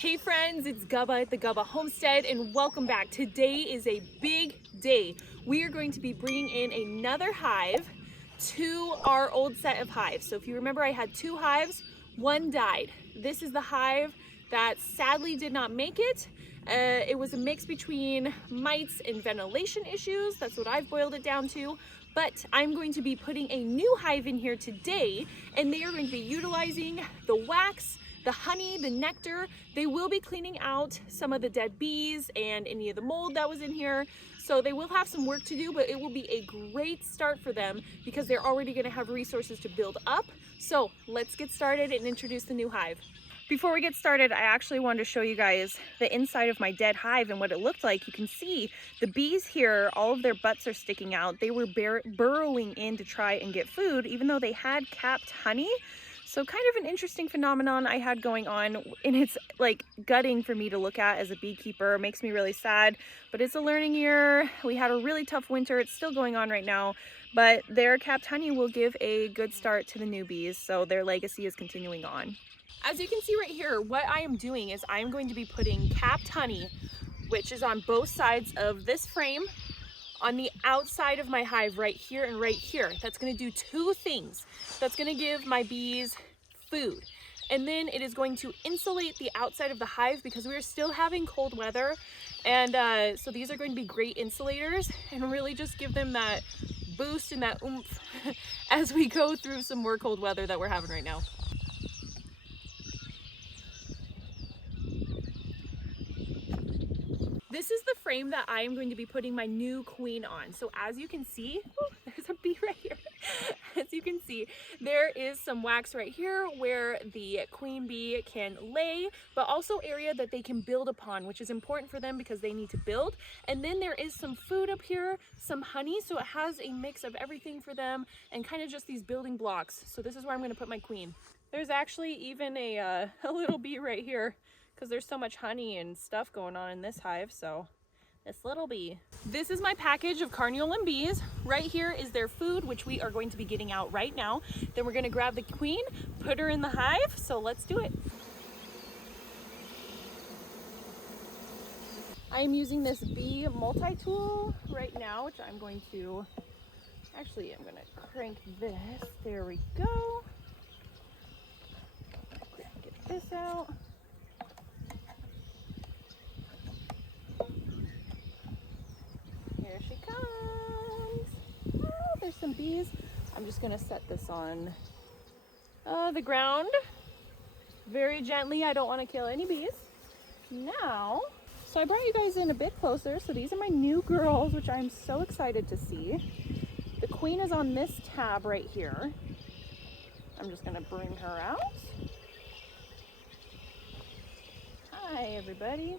Hey friends, it's Gubba at the Gubba Homestead and welcome back. Today is a big day. We are going to be bringing in another hive to our old set of hives. So if you remember, I had two hives, one died. This is the hive that sadly did not make it. It was a mix between mites and ventilation issues. That's what I've boiled it down to. But I'm going to be putting a new hive in here today, and they are going to be utilizing the wax, the honey, the nectar. They will be cleaning out some of the dead bees and any of the mold that was in here. So they will have some work to do, but it will be a great start for them because they're already going to have resources to build up. So let's get started and introduce the new hive. Before we get started, I actually wanted to show you guys the inside of my dead hive and what it looked like. You can see the bees here, all of their butts are sticking out. They were burrowing in to try and get food, even though they had capped honey. So kind of an interesting phenomenon I had going on, and it's like gutting for me to look at as a beekeeper. It makes me really sad, but it's a learning year. We had a really tough winter. It's still going on right now, but their capped honey will give a good start to the newbies, so their legacy is continuing on. As you can see right here, what I am doing is I'm going to be putting capped honey, which is on both sides of this frame, on the outside of my hive right here and right here. That's going to do two things. That's going to give my bees food, and then it is going to insulate the outside of the hive because we're still having cold weather, and so these are going to be great insulators and really just give them that boost and that oomph as we go through some more cold weather that we're having right now. This is the frame that I am going to be putting my new queen on. So as you can see, there's a bee right here. As you can see, there is some wax right here where the queen bee can lay, but also area that they can build upon, which is important for them because they need to build. And then there is some food up here, some honey, so it has a mix of everything for them and kind of just these building blocks. So this is where I'm going to put my queen. There's actually even a little bee right here, because there's so much honey and stuff going on in this hive. So this little bee. This is my package of carniolan bees. Right here is their food, which we are going to be getting out right now. Then we're going to grab the queen, put her in the hive. So let's do it. I am using this bee multi-tool right now, which I'm going to crank this. There we go. Get this out. Here she comes. Oh, there's some bees. I'm just gonna set this on the ground very gently. I don't want to kill any bees. Now, so I brought you guys in a bit closer. So these are my new girls, which I'm so excited to see. The queen is on this tab right here. I'm just gonna bring her out. Hi, everybody.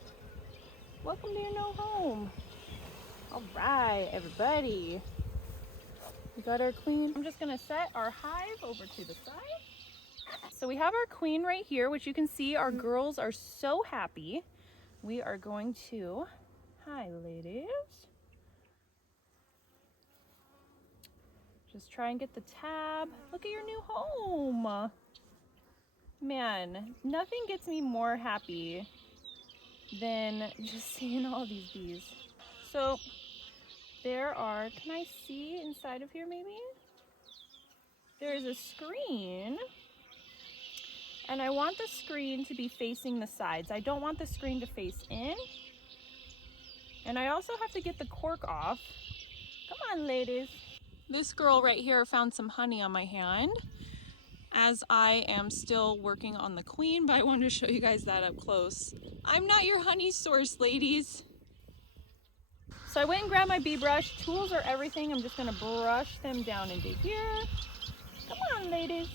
Welcome to your new home. All right, everybody. We got our queen. I'm just gonna set our hive over to the side. So we have our queen right here, which you can see our girls are so happy. We are going to, hi ladies. Just try and get the tab. Look at your new home. Man, nothing gets me more happy than just seeing all these bees. So there are, can I see inside of here maybe? There is a screen, and I want the screen to be facing the sides. I don't want the screen to face in. And I also have to get the cork off. Come on, ladies. This girl right here found some honey on my hand as I am still working on the queen, but I wanted to show you guys that up close. I'm not your honey source, ladies. So I went and grabbed my bee brush. Tools are everything. I'm just gonna brush them down into here. Come on, ladies.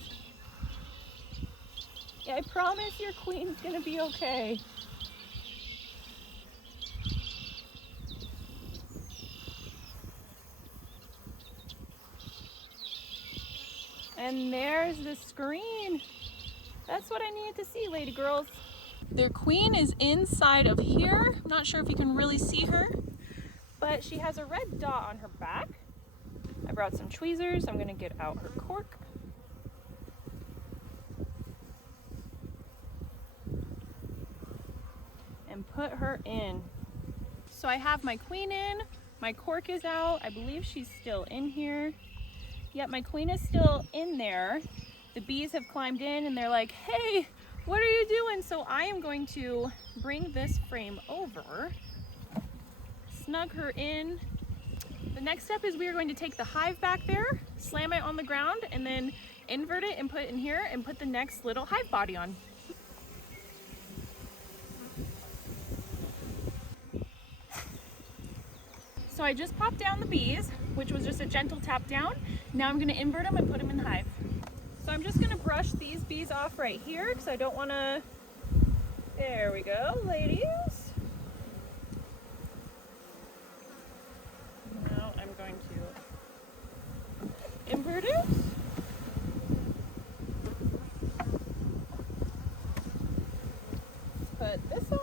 Yeah, I promise your queen's gonna be okay. And there's the screen. That's what I needed to see, lady girls. Their queen is inside of here. I'm not sure if you can really see her, but she has a red dot on her back. I brought some tweezers. I'm gonna get out her cork. and put her in. So I have my queen in, my cork is out. I believe she's still in here. Yep, my queen is still in there. The bees have climbed in and they're like, hey, what are you doing? So I am going to bring this frame over, snug her in. The next step is we are going to take the hive back there, slam it on the ground, and then invert it and put it in here and put the next little hive body on. So I just popped down the bees, which was just a gentle tap down. Now I'm gonna invert them and put them in the hive. So I'm just gonna brush these bees off right here because I don't wanna, there we go, ladies. Now I'm going to invert it. Put this on.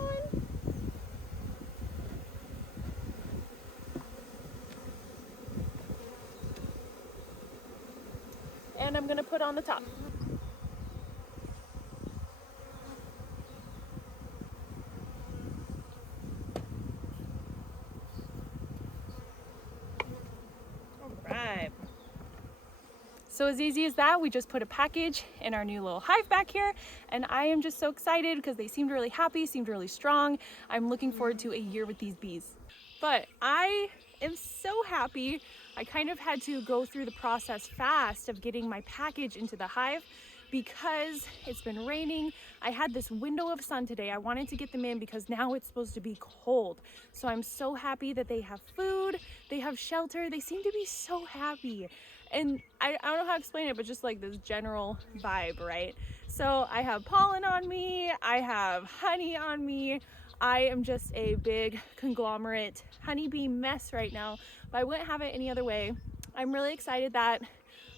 And I'm gonna put on the top. All right. So as easy as that, we just put a package in our new little hive back here, and I am just so excited because they seemed really happy, seemed really strong. I'm looking forward to a year with these bees. But I am so happy. I kind of had to go through the process fast of getting my package into the hive because it's been raining. I had this window of sun today. I wanted to get them in because now it's supposed to be cold. So I'm so happy that they have food, they have shelter. They seem to be so happy. And I don't know how to explain it, but just like this general vibe, right? So I have pollen on me, I have honey on me. I am just a big conglomerate honeybee mess right now, but I wouldn't have it any other way. I'm really excited that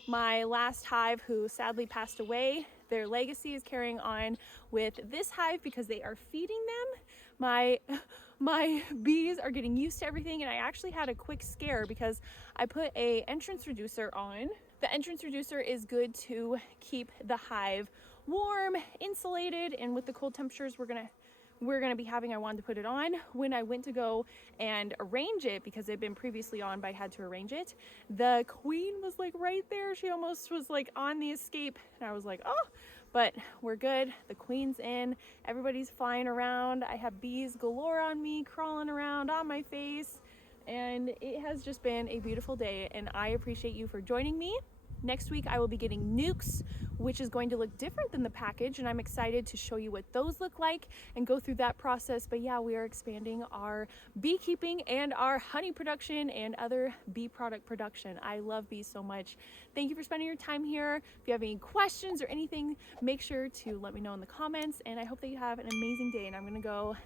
my last hive, who sadly passed away, their legacy is carrying on with this hive because they are feeding them. My bees are getting used to everything, and I actually had a quick scare because I put a entrance reducer on. The entrance reducer is good to keep the hive warm, insulated, and with the cold temperatures we're gonna be having, I wanted to put it on. When I went to go and arrange it, because it had been previously on but I had to arrange it, the queen was like right there. She almost was like on the escape, and I was like, oh, but we're good. The queen's in, everybody's flying around. I have bees galore on me, crawling around on my face, and it has just been a beautiful day, and I appreciate you for joining me. Next week I will be getting nukes, which is going to look different than the package, and I'm excited to show you what those look like and go through that process. But yeah, we are expanding our beekeeping and our honey production and other bee product production. I love bees so much. Thank you for spending your time here. If you have any questions or anything, make sure to let me know in the comments, and I hope that you have an amazing day, and I'm gonna go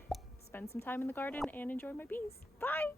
spend some time in the garden and enjoy my bees. Bye!